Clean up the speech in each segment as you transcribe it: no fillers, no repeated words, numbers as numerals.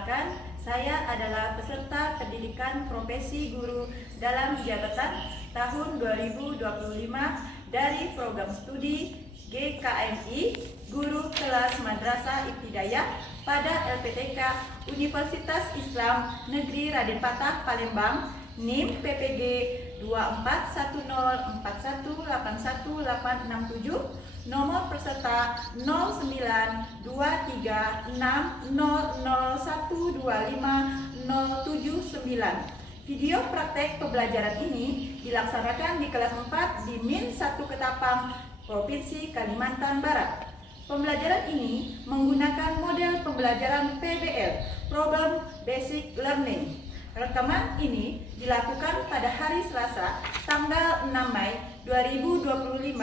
Perkenalkan, saya adalah peserta pendidikan profesi guru dalam jabatan tahun 2025 dari program studi GKMI Guru Kelas Madrasah Ibtidaiyah pada LPTK Universitas Islam Negeri Raden Patah, Palembang, NIM PPG 241041818867, nomor peserta 09236001250799. Video praktek pembelajaran ini dilaksanakan di kelas 4 di Min 1 Ketapang, Provinsi Kalimantan Barat. Pembelajaran ini menggunakan model pembelajaran PBL, Problem Basic Learning. Rekaman ini dilakukan pada hari Selasa, tanggal 6 Mei 2025,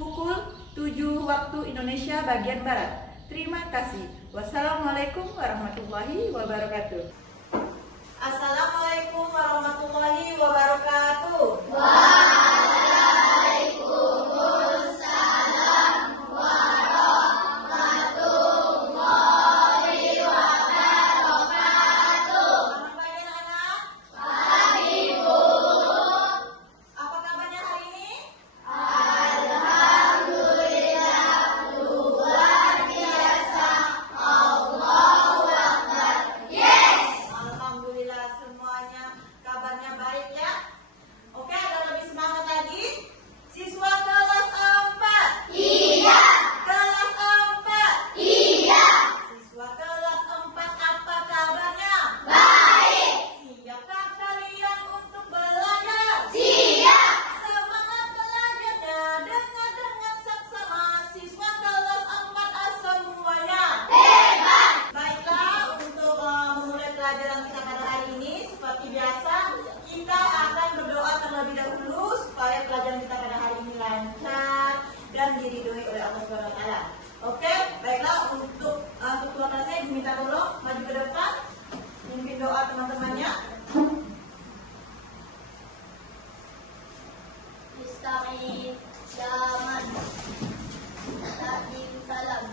pukul 7 waktu Indonesia bagian Barat. Terima kasih. Wassalamualaikum warahmatullahi wabarakatuh. Assalamualaikum warahmatullahi wabarakatuh. Dan diridhoi oleh Allah SWT. Oke, baiklah, untuk ketua kelasnya diminta tolong maju ke depan, memimpin doa teman-temannya. Istaqim, Yaman, Salim, Salam.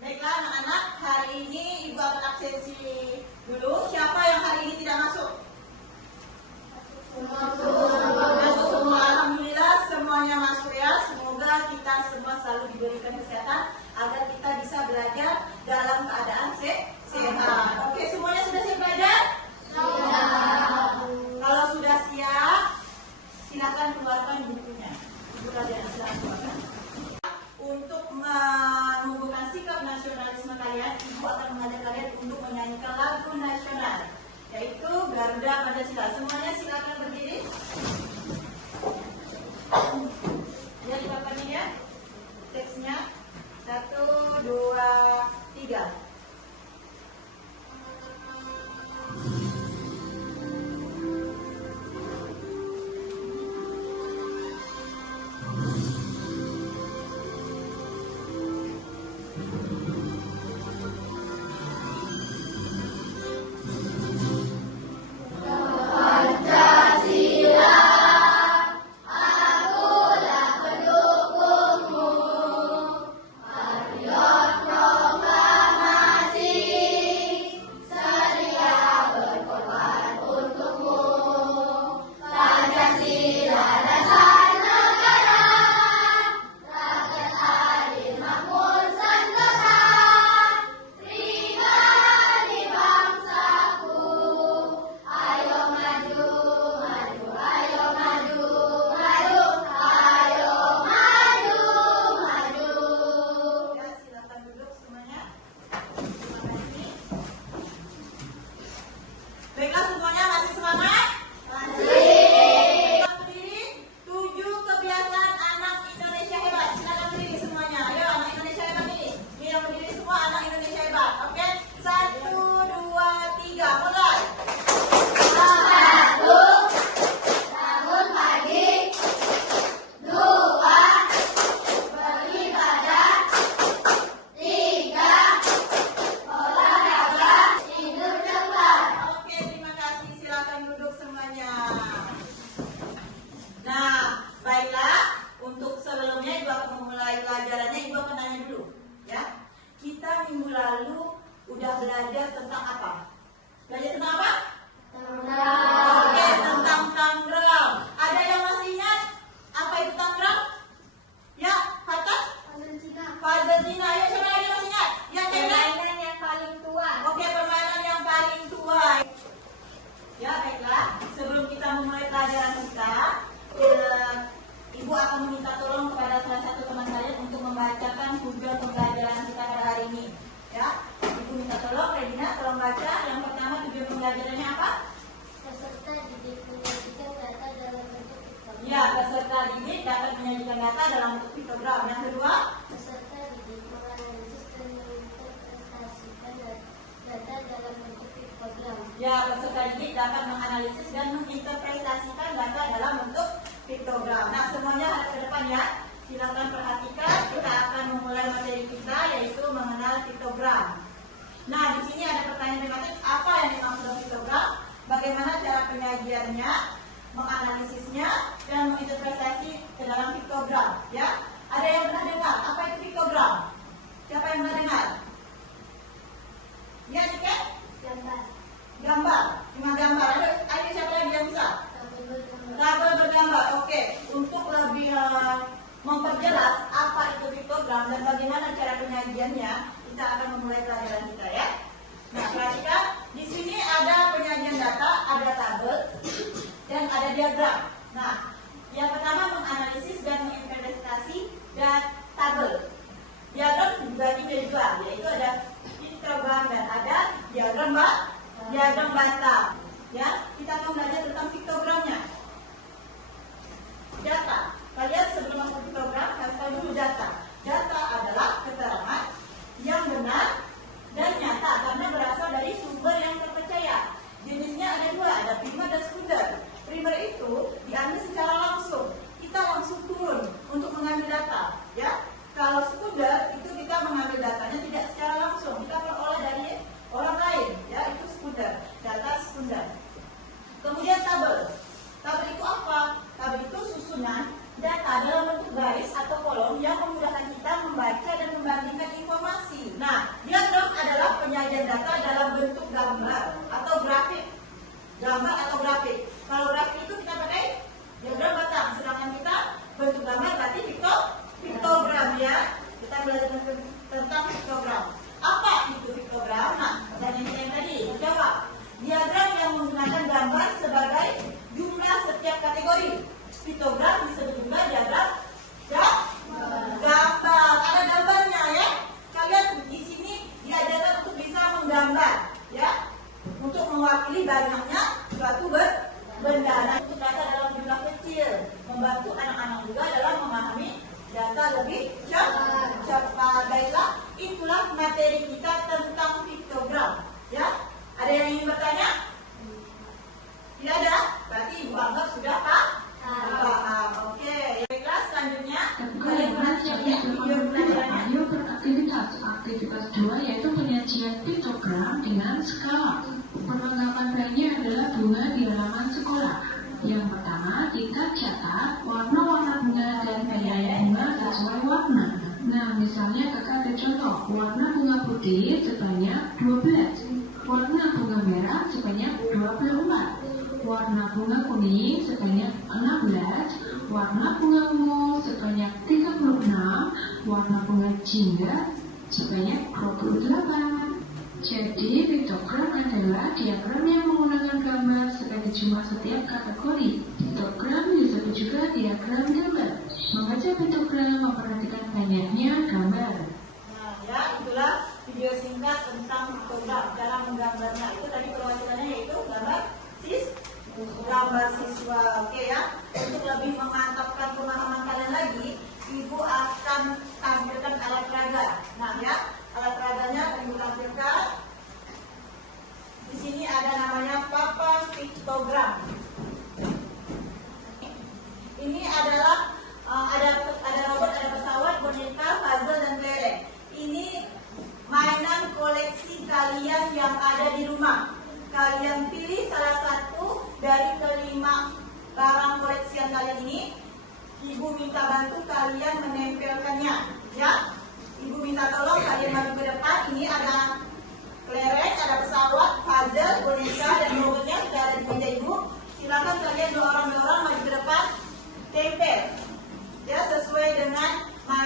Baiklah anak-anak, hari ini Ibu akan absensi dulu. Siapa yang hari ini tidak masuk? Masuk semua. Alhamdulillah semuanya masuk ya. Semoga kita semua selalu diberikan kesehatan agar kita bisa belajar dalam keadaan sehat. Oke, semuanya sudah siap belajar? Sudah. Kalau sudah siap, silakan keluarkan bukunya. Ibu kalian silakan keluarkan. Untuk menumbuhkan sikap nasionalisme kalian, Ibu akan mengajak kalian untuk menyanyikan lagu nasional, yaitu Garuda Pancasila. Semuanya silakan berdiri. Lihat papannya ya, teksnya 1, 2, 3. Patriot Proklamasi. belajar tentang apa? Belajar tentang apa? Tangram. Oke, tentang tangram. Ada yang masih ingat apa itu tangram? Ya, kata puzzle Cina. Ayo, siapa lagi yang masih ingat? Yang Permainan yang paling tua. Oke, permainan yang paling tua. Ya, baiklah. Sebelum kita memulai pelajaran kita, Ibu akan meminta tolong kepada salah satu teman kalian untuk membacakan tujuan pembelajaran kita pada hari ini. Ya, Ibu minta tolong, Regina, tolong baca. Yang pertama, tujuan pembelajarannya apa? Peserta didik menyajikan data dalam bentuk piktogram. Ya, peserta didik dapat menyajikan data dalam bentuk piktogram. Yang kedua, Peserta didik menganalisis dan menginterpretasikan data dalam bentuk piktogram. ya, peserta didik dapat menganalisis dan menginterpretasikan data dalam bentuk piktogram. Nah, semuanya ada ke depan ya. Silakan perhatikan. Kita akan memulai materi kita, yaitu mengenal piktogram. Nah, di sini ada pertanyaan tematik. Apa yang dimaksud dengan piktogram? Bagaimana cara penyajiannya, menganalisisnya, dan menginterpretasi ke dalam piktogram? Ya, ada yang pernah dengar? Apa itu piktogram? Siapa yang pernah dengar? Ya, Nika? Gambar. Gambar. Cuma gambar. Ada siapa lagi yang bisa? Tabel bergambar. Tabel bergambar. Oke. Untuk lebih memperjelas apa itu piktogram dan bagaimana cara penyajiannya, kita akan memulai pelajaran kita ya. Nah, perhatikan. Di sini ada penyajian data, ada tabel, dan ada diagram. Nah, yang pertama menganalisis dan menginterpretasi tabel. Diagram dibagi menjadi dua, yaitu ada piktogram dan ada diagram bata. Ya, kita akan belajar tentang piktogramnya. Data. Kalian sebelum masuk piktogram harus tahu dulu data. Data adalah keterangan yang benar dan nyata karena berasal dari sumber yang terpercaya. Jenisnya ada dua, ada primer dan sekunder. Primer itu diambil secara langsung. Kita langsung turun untuk mengambil data, ya. Kalau sekunder itu kita mengambil datanya tidak secara langsung, kita peroleh dari orang lain, ya. Itu sekunder, data sekunder. Kemudian tabel. Tabel itu apa? Tabel itu susunan data dalam bentuk baris atau kolom yang memudahkan kita membaca dan membandingkan informasi. Nah, diagram adalah penyajian data dalam bentuk gambar atau grafik. Gambar atau grafik. Kalau grafik itu kita pakai diagram batang, sedangkan kita bentuk gambar berarti piktogram ya. Kita belajar tentang piktogram. Apa itu piktogram? Nah, pertanyaan yang tadi jawab. Diagram yang menggunakan gambar sebagai jumlah setiap kategori. Piktogram disebut juga diagram gambar. Ada gambarnya ya. Kalian di sini diajarkan untuk bisa menggambar ya. Untuk mewakili banyaknya suatu benda. Nah, itu data dalam jumlah kecil. Membantu anak-anak juga dalam memahami data lebih cepat. Baiklah, itulah materi kita tentang piktogram ya. Ada yang ingin bertanya? Tidak ada? Berarti Ibu anggap sudah paham. Oke. Baiklah, selanjutnya kalian perhatikan ya video pelajarannya. Aktivitas 2 yaitu penyajian piktogram dengan skala. Perlengkapan lainnya adalah bunga di halaman sekolah. Yang pertama, kita catat warna-warna bunga dan gaya bunga sesuai warna. Nah, misalnya kakak ada contoh, warna bunga putih sebanyak 12, warna bunga merah sebanyak 24, warna bunga kuning sebanyak 16, warna bunga ungu sebanyak 36, warna bunga jingga sebanyak 28. Jadi, piktogram adalah diagram yang menggunakan gambar sebagai jumlah setiap kategori. Piktogram disebut juga diagram gambar. Membaca piktogram memperhatikan banyaknya gambar. Nah, ya itulah video singkat tentang piktogram, cara menggambarnya. Itu tadi perwakilannya yaitu gambar siswa. Oke ya. Untuk lebih memantapkan pemahaman kalian lagi, Ibu akan tampilkan alat peraga. Nah ya, alat peraganya akan Ibu tampilkan. Di sini ada namanya papan piktogram. Ini adalah ada robot, ada pesawat, boneka, puzzle dan kelereng. Ini mainan koleksi kalian yang ada di rumah. Kalian pilih salah satu dari kelima barang koleksian kalian ini. Ibu minta bantu kalian menempelkannya, ya. Ibu minta tolong kalian maju ke depan. Ini ada kelereng.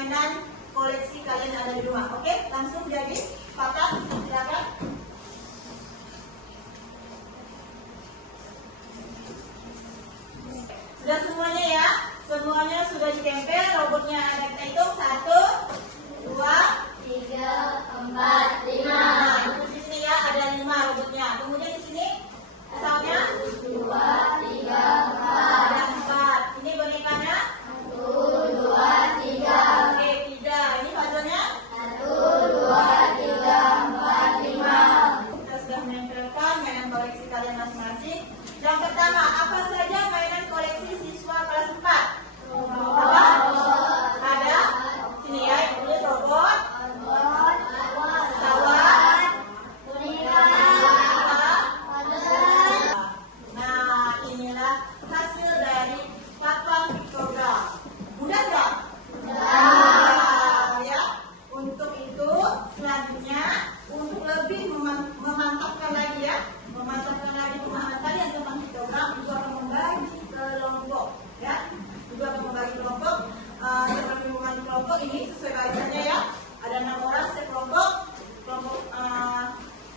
mainan koleksi kalian ada di rumah. Oke, langsung jadi pakat, silakan. Sudah semuanya ya? Semuanya sudah ditempel, robotnya ada, kita hitung 1, 2, 3, 4, 5. nah, di sini ya ada 5 robotnya. Kemudian di sini misalnya 2, 3, 4. ada 4. Ini bonekanya 1, 2, 3. oke 3. Ini puzzle-nya 1, 2, 3, 4, 5. kita sudah menempelkan mainan koleksi kalian masing-masing. Yang pertama, apa saja mainan koleksi siswa kelas 4? Apa? Ada sini ya, ini robot, pesawat, boneka. Nah, inilah hasil dari papan piktogram. Mudah nggak? Mudah. Ya. Untuk itu selanjutnya untuk lebih memantapkan lagi ya, memantapkan lagi pemahaman kalian tentang piktogram, ibu akan membagi kelompok ya. Ibu akan membagi kelompok. Seperti membagi kelompok ini sesuai barisannya ya. Ada 6 orang sekelompok. Kelompok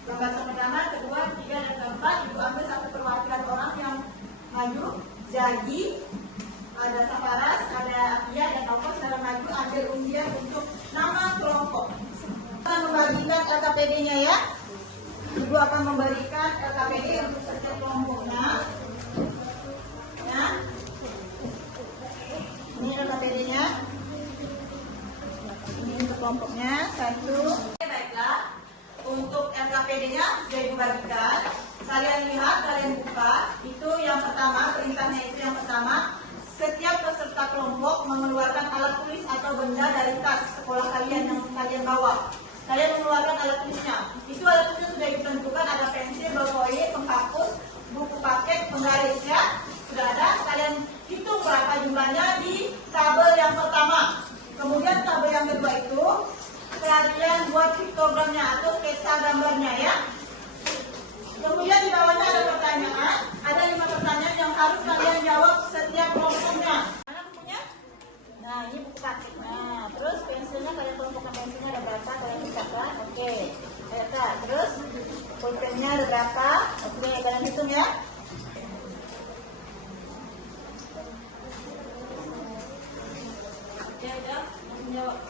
pembahasan pertama, kedua, ketiga, dan keempat. Ibu ambil satu perwakilan orang yang maju. Jadi ada Saparas, ada Atia, dan Taufik secara maju ambil undian untuk nama kelompok. Kita akan membagikan LKPD-nya ya. Ibu akan memberikan LKPD untuk setiap kelompoknya. Ya. Ini LKPD-nya. Ini untuk kelompoknya 1. Baiklah. Untuk LKPD-nya sudah ibu bagikan. Kalian lihat, kalian buka. Itu yang pertama, perintahnya itu yang pertama. Setiap peserta kelompok mengeluarkan alat tulis atau benda dari tas sekolah kalian yang kalian bawa. Kalian mengeluarkan alat tulisnya. Itu alat tulisnya sudah ditentukan, ada pensil, ballpoint, penghapus, buku paket, penggaris ya. Sudah ada. Kalian hitung berapa jumlahnya di tabel yang pertama. Kemudian tabel yang kedua itu kalian buat piktogramnya atau sketsa gambarnya ya. Kemudian di bawahnya ada pertanyaan, ada 5 pertanyaan yang harus kalian jawab setiap kelompoknya. Mana bukunya? Nah, ini buku paket. Nah, terus pensilnya kalian kelompokkan pensilnya ada berapa? Kalian catat. Oke. Catat. Terus pulpennya ada berapa? Oke, kalian hitung ya. Oke, udah. Langsung jawab.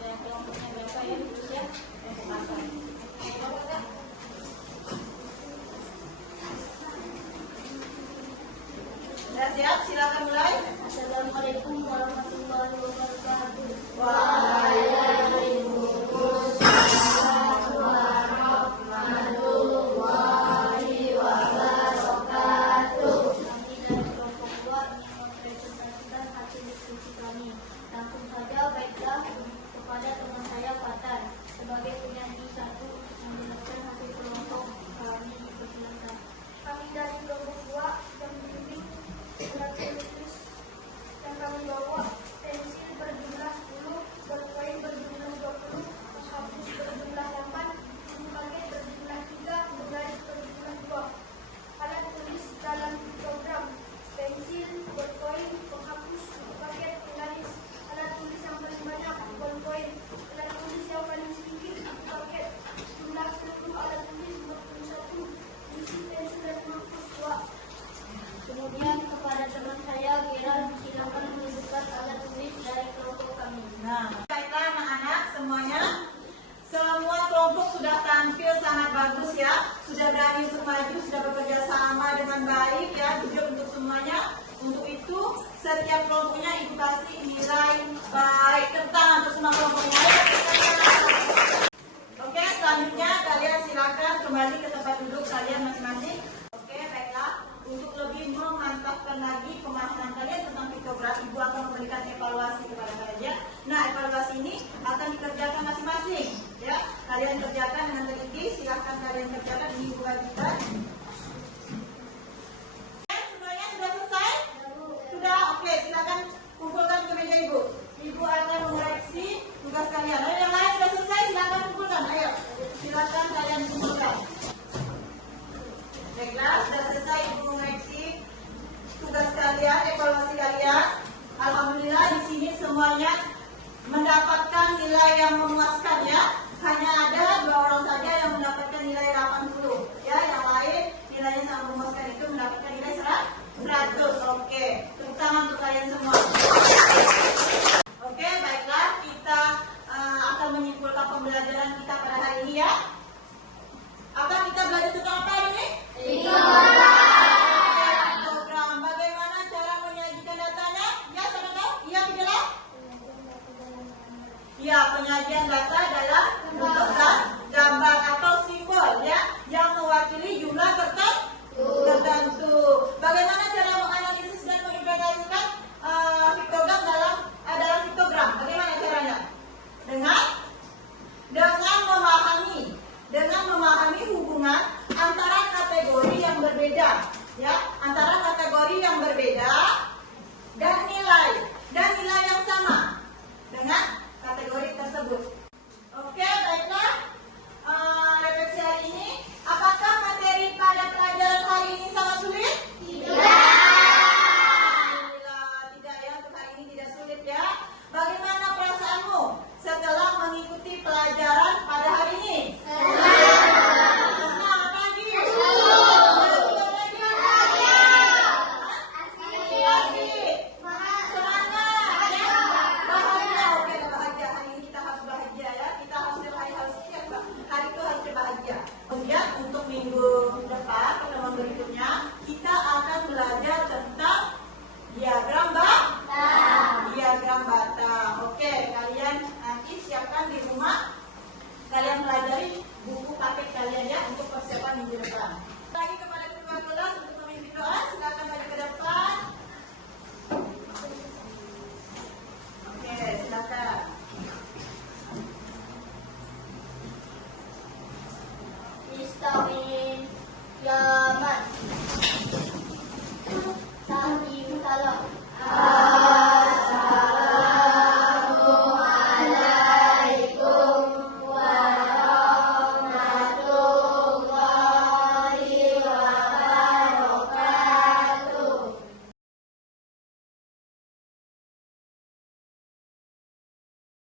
Ya, kelompoknya berapa ya? Terus ya. Kelompok apa? Jawab enggak? Sudah siap? Silakan mulai. Assalamualaikum warahmatullahi wabarakatuh. Warahmatullahi wabarakatuh. Kami dari kelompok 2 ingin mempresentasikan hasil diskusi kami. Langsung saja baiklah kepada teman saya Fatan sebagai penyanyi 1 menjelaskan hasil kelompok kami dipersilakan. Kami dari kelompok 2 yang membimbing alat tulis yang kami bawa pensil berjumlah 10, ballpoint berjumlah 20, penghapus berjumlah 8, buku paket berjumlah 3, penggaris berjumlah 2. Alat tulis dalam program pensil, ballpoint, penghapus, buku paket, penggaris. Alat tulis yang paling banyak ballpoint, alat tulis yang paling sedikit buku paket. Jumlah seluruh alat tulis 41, isi pensil dan penghapus 2. Kemudian kepada teman saya Giral, silakan menunjukkan alat tulis dari kelompok kami. Nah, baiklah anak-anak semuanya. Semua kelompok sudah tampil sangat bagus ya. Sudah berani untuk maju, sudah bekerja sama dengan baik ya. Jujur untuk semuanya. Untuk itu, setiap kelompoknya ibu kasih nilai baik. Tentang untuk semua kelompoknya. Oke, selanjutnya kalian silakan kembali ke tempat duduk kalian masing-masing. Oke, baiklah. Untuk lebih memantapkan lagi pemahaman kalian tentang piktogram, ibu akan memberikan evaluasi kepada kalian. Nah, evaluasi ini akan dikerjakan masing-masing, ya. Kalian kerjakan dengan teliti, silahkan kalian kerjakan di ibu bagikan.